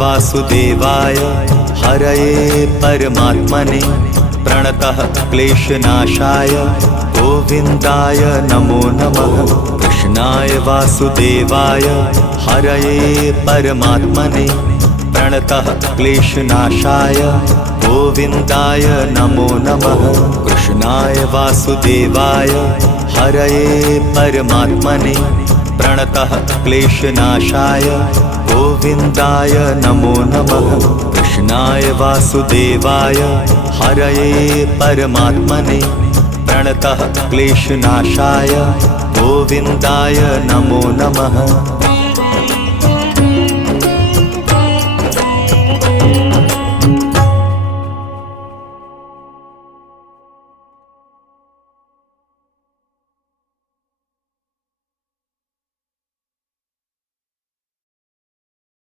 वासुदेवाय हरये परमात्मने प्रणतः क्लेशनाशाय गोविन्दाय नमो नमः। कृष्णाय वासुदेवाय हरये परमात्मने प्रणतः क्लेशनाशाय गोविन्दाय नमो नमः। कृष्णाय वासुदेवाय हरये परमात्मने प्रणतः क्लेशनाशाय गोविन्दाय नमो नमः। कृष्णाय वासुदेवाय हरये परमात्मने प्रणतः क्लेशनाशाय गोविन्दाय नमो नमः।